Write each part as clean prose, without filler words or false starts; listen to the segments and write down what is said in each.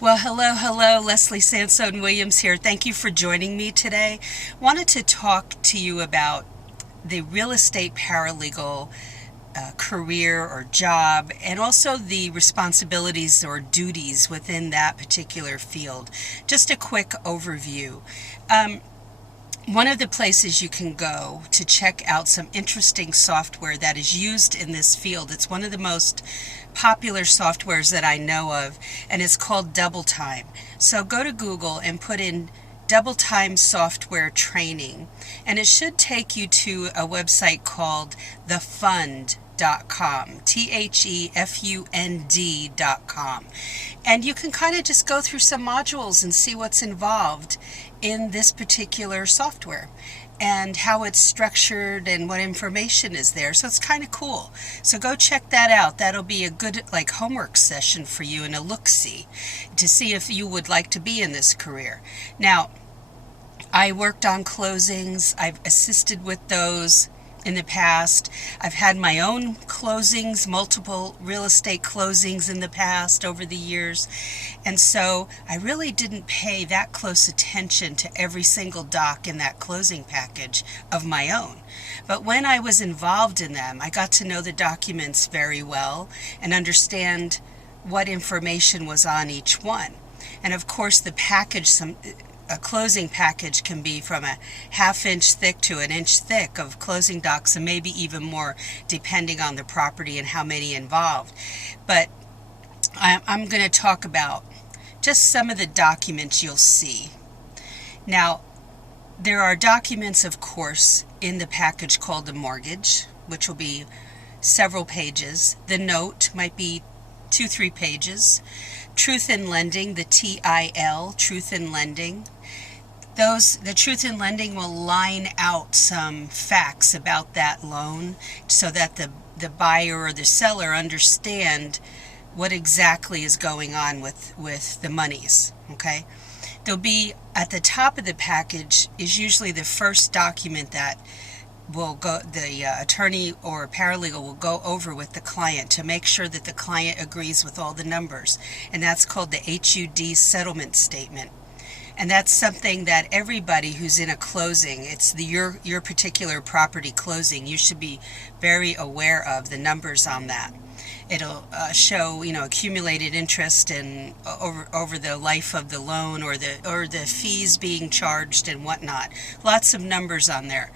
Well, hello, Leslie Sansone Williams here. Thank you for joining me today. Wanted to talk to you about the real estate paralegal career or job, and also the responsibilities or duties within that particular field. Just a quick overview. Um, One of the places you can go to check out some interesting software that is used in this field, it's one of the most popular softwares that I know of, and it's called Double Time. So go to Google and put in Double Time software training, and it should take you to a website called thefund.com, THEFUND.com. And you can kind of just go through some modules and see what's involved in this particular software and how it's structured and what information is there. So it's kind of cool. So go check that out. That'll be a good homework session for you and a look-see to see if you would like to be in this career. Now, I worked on closings. I've assisted with those in the past. I've had my own closings, multiple real estate closings in the past over the years. And so I really didn't pay that close attention to every single doc in that closing package of my own. But when I was involved in them, I got to know the documents very well and understand what information was on each one. And of course, the package, a closing package can be from a half-inch thick to an inch thick of closing docs, and maybe even more depending on the property and how many involved. But I'm going to talk about just some of the documents you'll see. Now, there are documents, of course, in the package called the mortgage, which will be several pages. The note might be 2-3 pages. Truth in lending, the TIL, truth in lending. The truth in lending will line out some facts about that loan so that the buyer or the seller understand what exactly is going on with the monies. Okay? There'll be at the top of the package is usually the first document that the attorney or paralegal will go over with the client to make sure that the client agrees with all the numbers, and that's called the HUD settlement statement. And that's something that everybody who's in a closing, it's your particular property closing, you should be very aware of the numbers on that. It'll show, accumulated interest and over the life of the loan, or the fees being charged and whatnot. Lots of numbers on there.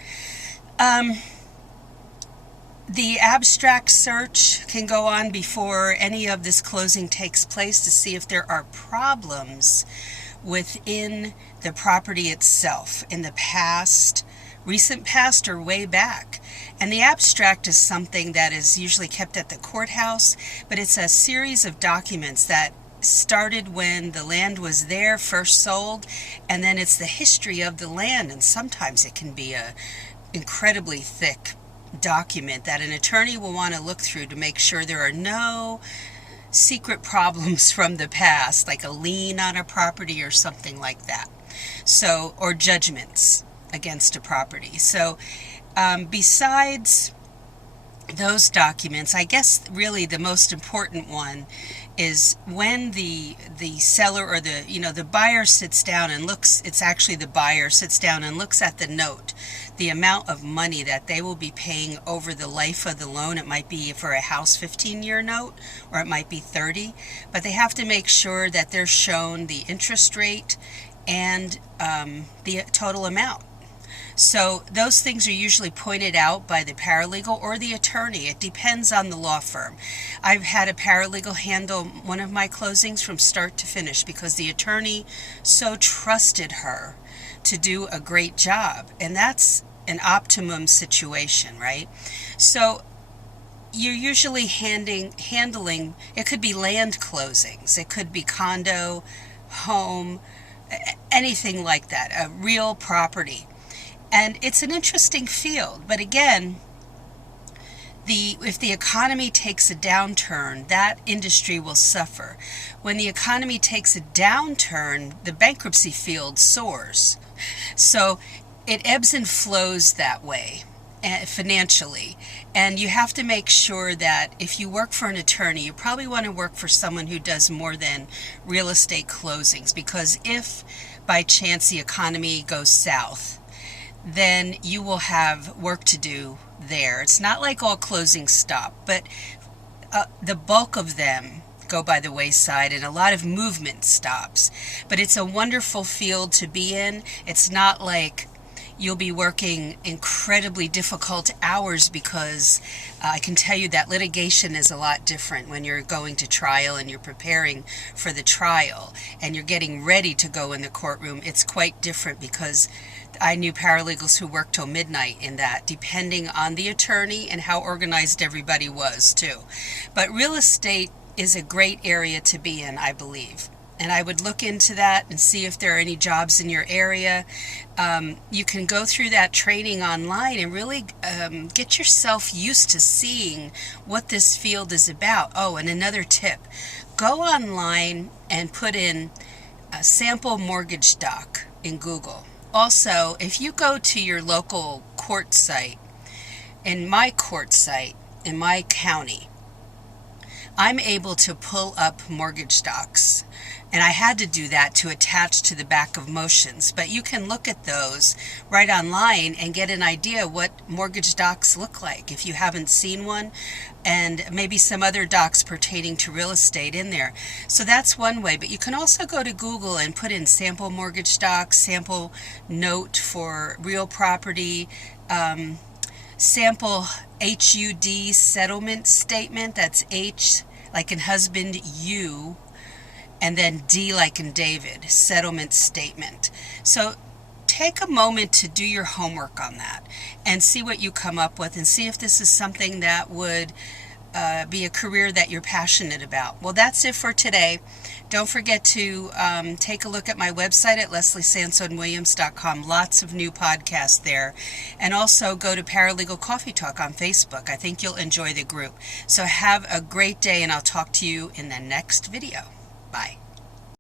The abstract search can go on before any of this closing takes place to see if there are problems within the property itself in the past, recent past, or way back. And the abstract is something that is usually kept at the courthouse, but it's a series of documents that started when the land was there, first sold, and then it's the history of the land, and sometimes it can be a incredibly thick document that an attorney will want to look through to make sure there are no secret problems from the past, like a lien on a property or something like that. So, or judgments against a property. So, besides those documents, I guess really the most important one is when the seller or the buyer sits down and looks, it's actually the buyer sits down and looks at the note, the amount of money that they will be paying over the life of the loan. It might be for a house 15-year note, or it might be 30, but they have to make sure that they're shown the interest rate and the total amount. So those things are usually pointed out by the paralegal or the attorney. It depends on the law firm. I've had a paralegal handle one of my closings from start to finish because the attorney so trusted her to do a great job. And that's an optimum situation, right? So you're usually handling, it could be land closings, it could be condo, home, anything like that, a real property. And it's an interesting field, but again, if the economy takes a downturn, that industry will suffer. When the economy takes a downturn, the bankruptcy field soars. So it ebbs and flows that way. financially. And you have to make sure that if you work for an attorney, you probably want to work for someone who does more than real estate closings, because if by chance the economy goes south, then you will have work to do there. It's not like all closings stop, but the bulk of them go by the wayside, and a lot of movement stops. But it's a wonderful field to be in. It's not like you'll be working incredibly difficult hours, because I can tell you that litigation is a lot different when you're going to trial and you're preparing for the trial and you're getting ready to go in the courtroom. It's quite different, because I knew paralegals who worked till midnight in that, depending on the attorney and how organized everybody was too. But real estate is a great area to be in, I believe. And I would look into that and see if there are any jobs in your area. You can go through that training online and really get yourself used to seeing what this field is about. Oh, and another tip, go online and put in a sample mortgage doc in Google. Also, if you go to your local court site, in my court site, in my county, I'm able to pull up mortgage docs, and I had to do that to attach to the back of motions. But you can look at those right online and get an idea what mortgage docs look like if you haven't seen one, and maybe some other docs pertaining to real estate in there. So that's one way. But you can also go to Google and put in sample mortgage docs, sample note for real property, sample HUD settlement statement. That's H like in husband, U, and then D like in David, settlement statement. So take a moment to do your homework on that and see what you come up with, and see if this is something that would be a career that you're passionate about. Well, that's it for today. Don't forget to take a look at my website at lesliesansonwilliams.com. Lots of new podcasts there. And also go to Paralegal Coffee Talk on Facebook. I think you'll enjoy the group. So have a great day, and I'll talk to you in the next video.